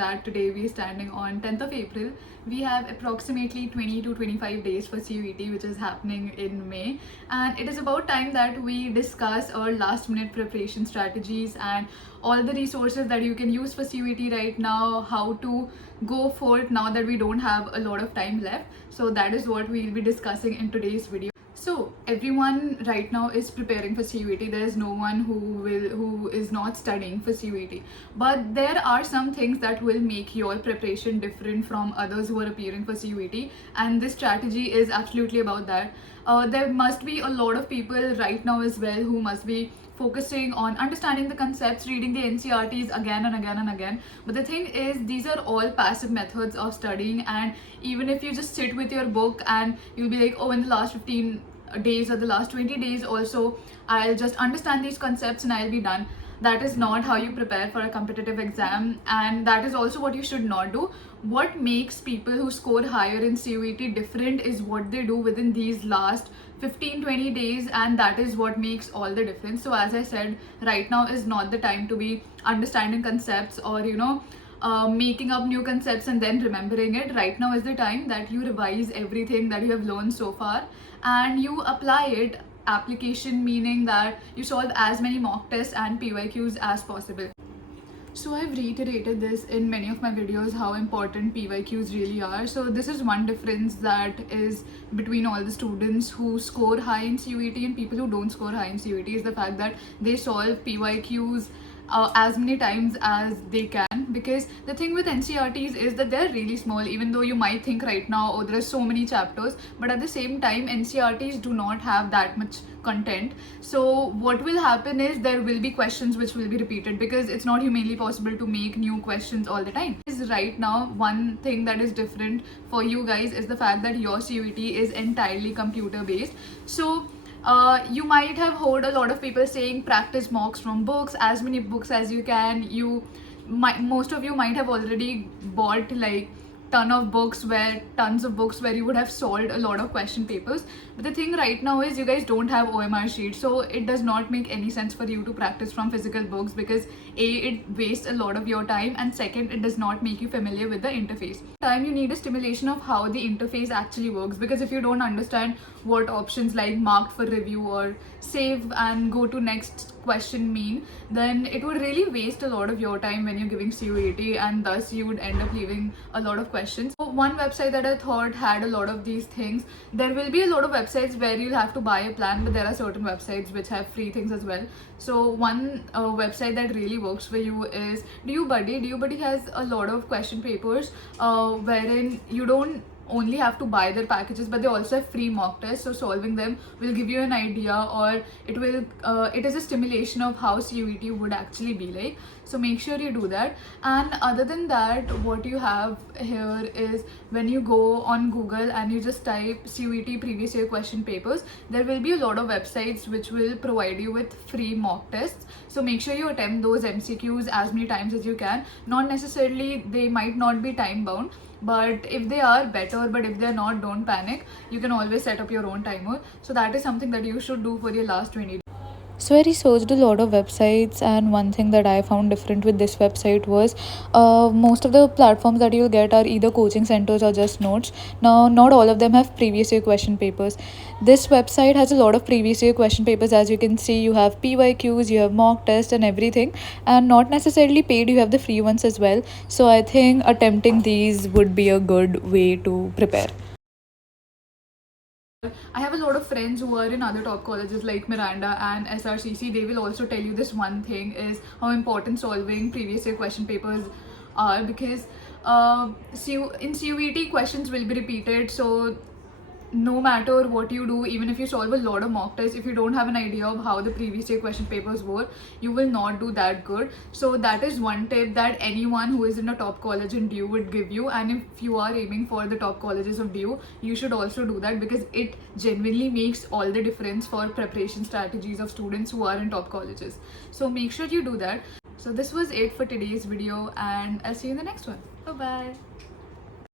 that today we are standing on 10th of April. We have approximately 20 to 25 days for CUET, which is happening in May, and it is about time that we discuss our last minute preparation strategies and all the resources that you can use for CUET right now, how to go for it now that we don't have a lot of time left. So that is what we'll be discussing in today's video. So everyone right now is preparing for CUET. There is no one who is not studying for CUET. But there are some things that will make your preparation different from others who are appearing for CUET, and this strategy is absolutely about that. There must be a lot of people right now as well who must be focusing on understanding the concepts, reading the NCERTs again and again and again. But the thing is, these are all passive methods of studying, and even if you just sit with your book and you'll be like, oh, in the last 15 days or the last 20 days also, I'll just understand these concepts and I'll be done. That is not how you prepare for a competitive exam, and that is also what you should not do. What makes people who score higher in CUET different is what they do within these last 15-20 days, and that is what makes all the difference. So as I said, right now is not the time to be understanding concepts or making up new concepts and then remembering it. Right now is the time that you revise everything that you have learned so far and you apply it. Application meaning that you solve as many mock tests and PYQs as possible. So I've reiterated this in many of my videos how important PYQs really are. So this is one difference that is between all the students who score high in CUET and people who don't score high in CUET, is the fact that they solve PYQs as many times as they can. Because the thing with NCERTs is that they're really small, even though you might think right now, oh, there are so many chapters, but at the same time NCERTs do not have that much content. So what will happen is there will be questions which will be repeated because it's not humanly possible to make new questions all the time. Right now, one thing that is different for you guys is the fact that your CUET is entirely computer based. So you might have heard a lot of people saying practice mocks from books, as many books as you can. Most of you might have already bought like tons of books where you would have solved a lot of question papers. But the thing right now is you guys don't have OMR sheets, so it does not make any sense for you to practice from physical books because A, it wastes a lot of your time, and second, it does not make you familiar with the interface. Time you need a stimulation of how the interface actually works, because if you don't understand what options like marked for review or save and go to next question mean, then it would really waste a lot of your time when you're giving CUET, and thus you would end up leaving a lot of questions. So one website that I thought had a lot of these things, there will be a lot of websites where you'll have to buy a plan, but there are certain websites which have free things as well. So one website that really works for you is DuBuddy. DuBuddy has a lot of question papers wherein you don't only have to buy their packages, but they also have free mock tests, so solving them will give you an idea, or it is a stimulation of how CUET would actually be like. So make sure you do that. And other than that, what you have here is when you go on Google and you just type CUET previous year question papers, there will be a lot of websites which will provide you with free mock tests. So make sure you attempt those MCQs as many times as you can. Not necessarily, they might not be time bound, but if they are, better. But if they're not, don't panic. You can always set up your own timer. So that is something that you should do for your last 20 days. So I researched a lot of websites, and one thing that I found different with this website was most of the platforms that you'll get are either coaching centers or just notes. Now, not all of them have previous year question papers. This website has a lot of previous year question papers. As you can see, you have PYQs, you have mock tests and everything, and not necessarily paid, you have the free ones as well. So I think attempting these would be a good way to prepare. I have a lot of friends who are in other top colleges like Miranda and SRCC. They will also tell you this one thing is how important solving previous year question papers are, because in CUET questions will be repeated. So no matter what you do, even if you solve a lot of mock tests, if you don't have an idea of how the previous year question papers were, you will not do that good. So that is one tip that anyone who is in a top college in DU would give you. And if you are aiming for the top colleges of DU, you should also do that, because it genuinely makes all the difference for preparation strategies of students who are in top colleges. So make sure you do that. So this was it for today's video, and I'll see you in the next one. Bye bye.